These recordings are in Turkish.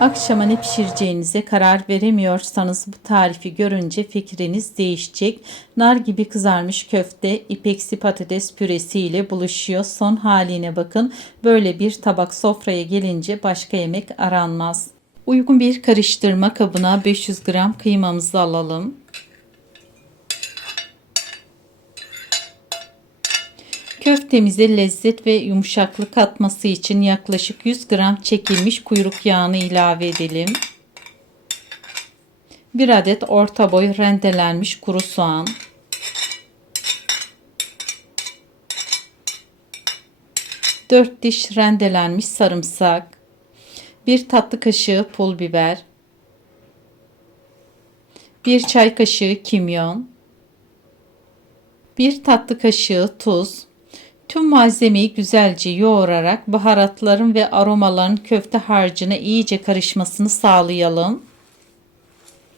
Akşama ne pişireceğinize karar veremiyorsanız bu tarifi görünce fikriniz değişecek. Nar gibi kızarmış köfte ipeksi patates püresi ile buluşuyor. Son haline bakın. Böyle bir tabak sofraya gelince başka yemek aranmaz. Uygun bir karıştırma kabına 500 gram kıymamızı alalım. Köftemize lezzet ve yumuşaklık katması için yaklaşık 100 gram çekilmiş kuyruk yağını ilave edelim. 1 adet orta boy rendelenmiş kuru soğan. 4 diş rendelenmiş sarımsak. 1 tatlı kaşığı pul biber. 1 çay kaşığı kimyon. 1 tatlı kaşığı tuz. Tüm malzemeyi güzelce yoğurarak baharatların ve aromaların köfte harcına iyice karışmasını sağlayalım.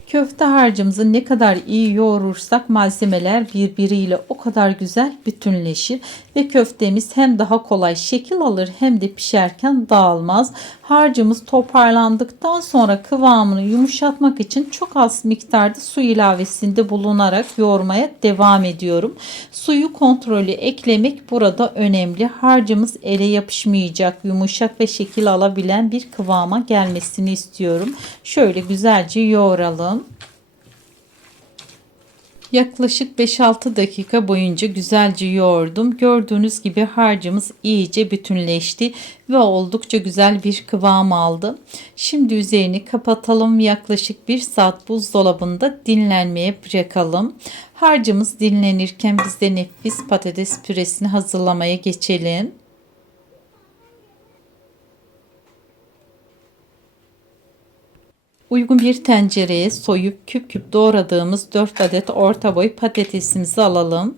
Köfte harcımızı ne kadar iyi yoğurursak malzemeler birbiriyle o kadar güzel bütünleşir ve köftemiz hem daha kolay şekil alır hem de pişerken dağılmaz. Harcımız toparlandıktan sonra kıvamını yumuşatmak için çok az miktarda su ilavesinde bulunarak yoğurmaya devam ediyorum. Suyu kontrollü eklemek burada önemli. Harcımız ele yapışmayacak, yumuşak ve şekil alabilen bir kıvama gelmesini istiyorum. Şöyle güzelce yoğuralım. Yaklaşık 5-6 dakika boyunca güzelce yoğurdum. Gördüğünüz gibi harcımız iyice bütünleşti ve oldukça güzel bir kıvam aldı. Şimdi üzerini kapatalım. Yaklaşık 1 saat buzdolabında dinlenmeye bırakalım. Harcımız dinlenirken biz de nefis patates püresini hazırlamaya geçelim. Uygun bir tencereye soyup küp küp doğradığımız 4 adet orta boy patatesimizi alalım.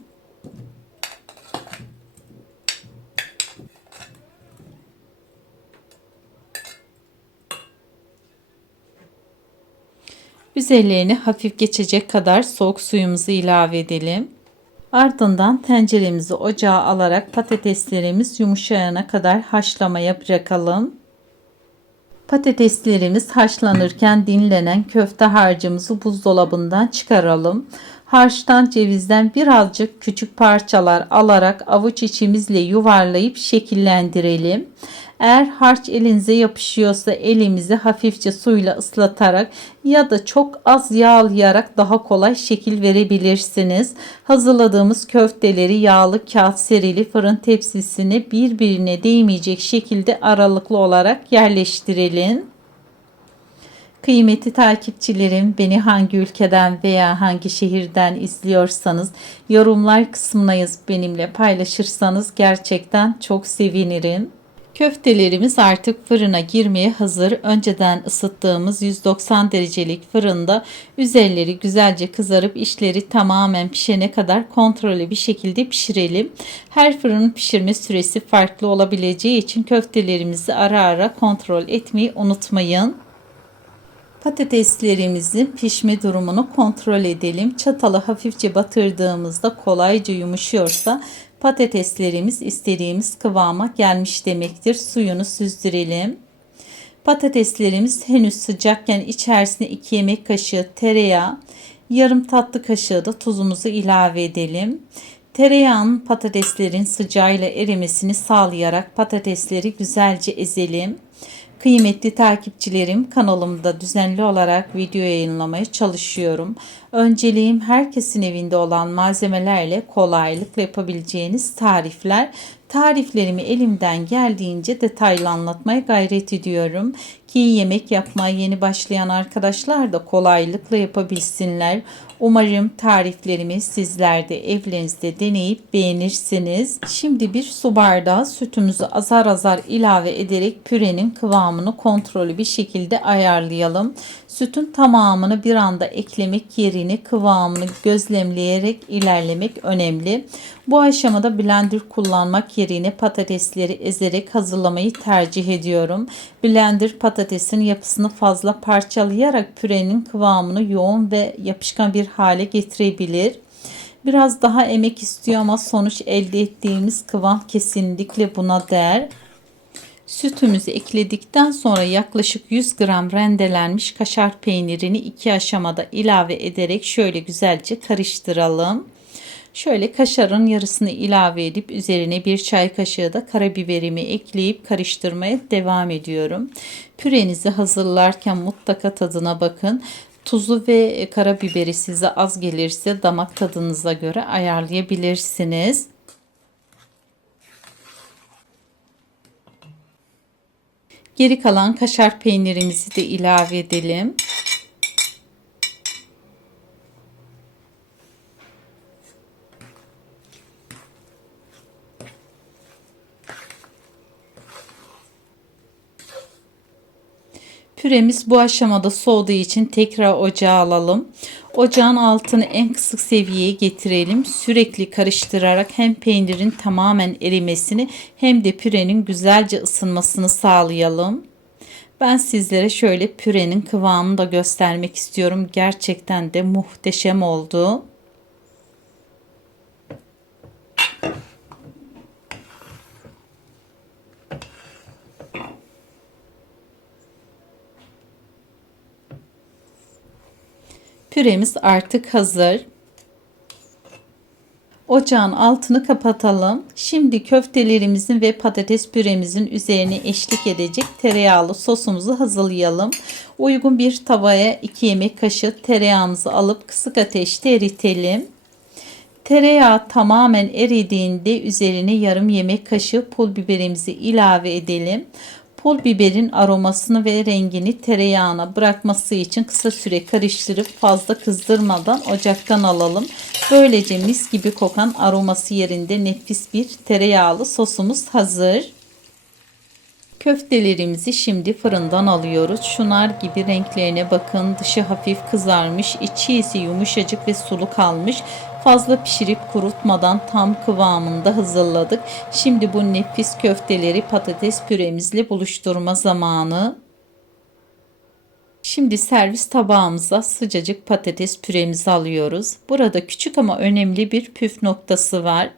Üzerlerine hafif geçecek kadar soğuk suyumuzu ilave edelim. Ardından tenceremizi ocağa alarak patateslerimiz yumuşayana kadar haşlamaya bırakalım. Patateslerimiz haşlanırken dinlenen köfte harcımızı buzdolabından çıkaralım. Harçtan cevizden birazcık küçük parçalar alarak avuç içimizle yuvarlayıp şekillendirelim. Eğer harç elinize yapışıyorsa elimizi hafifçe suyla ıslatarak ya da çok az yağlayarak daha kolay şekil verebilirsiniz. Hazırladığımız köfteleri yağlı kağıt serili fırın tepsisine birbirine değmeyecek şekilde aralıklı olarak yerleştirelim. Kıymetli takipçilerim, beni hangi ülkeden veya hangi şehirden izliyorsanız yorumlar kısmına yazıp benimle paylaşırsanız gerçekten çok sevinirim. Köftelerimiz artık fırına girmeye hazır. Önceden ısıttığımız 190 derecelik fırında üzerleri güzelce kızarıp içleri tamamen pişene kadar kontrollü bir şekilde pişirelim. Her fırının pişirme süresi farklı olabileceği için köftelerimizi ara ara kontrol etmeyi unutmayın. Patateslerimizin pişme durumunu kontrol edelim. Çatalı hafifçe batırdığımızda kolayca yumuşuyorsa patateslerimiz istediğimiz kıvama gelmiş demektir. Suyunu süzdürelim. Patateslerimiz henüz sıcakken içerisine 2 yemek kaşığı tereyağı, yarım tatlı kaşığı da tuzumuzu ilave edelim. Tereyağının patateslerin sıcağıyla erimesini sağlayarak patatesleri güzelce ezelim. Kıymetli takipçilerim, kanalımda düzenli olarak video yayınlamaya çalışıyorum. Önceliğim herkesin evinde olan malzemelerle kolaylıkla yapabileceğiniz tarifler. Tariflerimi elimden geldiğince detaylı anlatmaya gayret ediyorum ki yemek yapmaya yeni başlayan arkadaşlar da kolaylıkla yapabilsinler. Umarım tariflerimi sizler de evlerinizde deneyip beğenirsiniz. Şimdi bir su bardağı sütümüzü azar azar ilave ederek pürenin kıvamını kontrollü bir şekilde ayarlayalım. Sütün tamamını bir anda eklemek yerine kıvamını gözlemleyerek ilerlemek önemli. Bu aşamada blender kullanmak yerine patatesleri ezerek hazırlamayı tercih ediyorum. Blender patatesin yapısını fazla parçalayarak pürenin kıvamını yoğun ve yapışkan bir hale getirebilir. Biraz daha emek istiyor ama sonuç elde ettiğimiz kıvam kesinlikle buna değer. Sütümüzü ekledikten sonra yaklaşık 100 gram rendelenmiş kaşar peynirini 2 aşamada ilave ederek şöyle güzelce karıştıralım. Şöyle kaşarın yarısını ilave edip üzerine 1 çay kaşığı da karabiberimi ekleyip karıştırmaya devam ediyorum. Pürenizi hazırlarken mutlaka tadına bakın. Tuzu ve karabiberi size az gelirse damak tadınıza göre ayarlayabilirsiniz. Geri kalan kaşar peynirimizi de ilave edelim. Püremiz bu aşamada soğuduğu için tekrar ocağa alalım. Ocağın altını en kısık seviyeye getirelim. Sürekli karıştırarak hem peynirin tamamen erimesini hem de pürenin güzelce ısınmasını sağlayalım. Ben sizlere şöyle pürenin kıvamını da göstermek istiyorum. Gerçekten de muhteşem oldu. Püremiz artık hazır. Ocağın altını kapatalım. Şimdi köftelerimizin ve patates püremizin üzerine eşlik edecek tereyağlı sosumuzu hazırlayalım. Uygun bir tavaya 2 yemek kaşığı tereyağımızı alıp kısık ateşte eritelim. Tereyağı tamamen eridiğinde üzerine yarım yemek kaşığı pul biberimizi ilave edelim. Pul biberin aromasını ve rengini tereyağına bırakması için kısa süre karıştırıp fazla kızdırmadan ocaktan alalım. Böylece mis gibi kokan aroması yerinde nefis bir tereyağlı sosumuz hazır. Köftelerimizi şimdi fırından alıyoruz. Şunlar gibi renklerine bakın. Dışı hafif kızarmış, içi ise yumuşacık ve sulu kalmış. Fazla pişirip kurutmadan tam kıvamında hazırladık. Şimdi bu nefis köfteleri patates püremizle buluşturma zamanı. Şimdi servis tabağımıza sıcacık patates püremizi alıyoruz. Burada küçük ama önemli bir püf noktası var.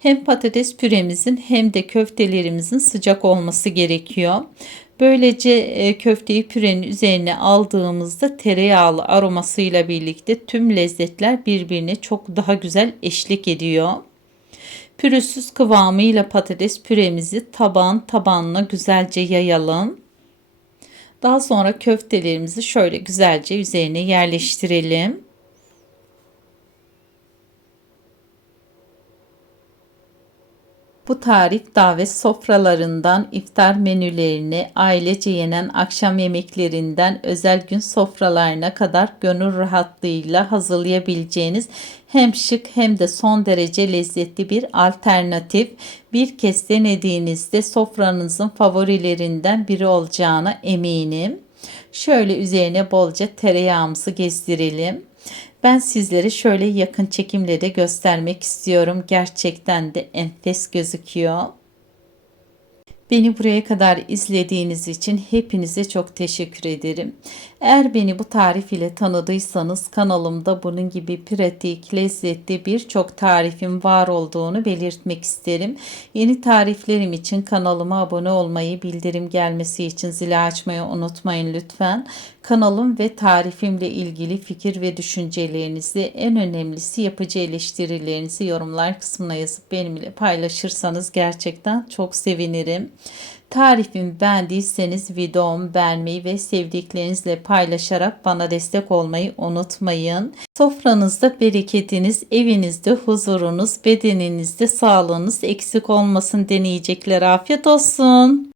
Hem patates püremizin hem de köftelerimizin sıcak olması gerekiyor. Böylece köfteyi pürenin üzerine aldığımızda tereyağlı aromasıyla birlikte tüm lezzetler birbirine çok daha güzel eşlik ediyor. Pürüzsüz kıvamıyla patates püremizi tabağın tabanına güzelce yayalım. Daha sonra köftelerimizi şöyle güzelce üzerine yerleştirelim. Bu tarif davet sofralarından iftar menülerine, ailece yenen akşam yemeklerinden özel gün sofralarına kadar gönül rahatlığıyla hazırlayabileceğiniz hem şık hem de son derece lezzetli bir alternatif. Bir kez denediğinizde sofranızın favorilerinden biri olacağına eminim. Şöyle üzerine bolca tereyağımızı gezdirelim. Ben sizlere şöyle yakın çekimle de göstermek istiyorum. Gerçekten de enfes gözüküyor. Beni buraya kadar izlediğiniz için hepinize çok teşekkür ederim. Eğer beni bu tarif ile tanıdıysanız kanalımda bunun gibi pratik, lezzetli birçok tarifim var olduğunu belirtmek isterim. Yeni tariflerim için kanalıma abone olmayı, bildirim gelmesi için zili açmayı unutmayın lütfen. Kanalım ve tarifimle ilgili fikir ve düşüncelerinizi, en önemlisi yapıcı eleştirilerinizi yorumlar kısmına yazıp benimle paylaşırsanız gerçekten çok sevinirim. Tarifimi beğendiyseniz videomu beğenmeyi ve sevdiklerinizle paylaşarak bana destek olmayı unutmayın. Sofranızda bereketiniz, evinizde huzurunuz, bedeninizde sağlığınız eksik olmasın deneyecekler. Afiyet olsun.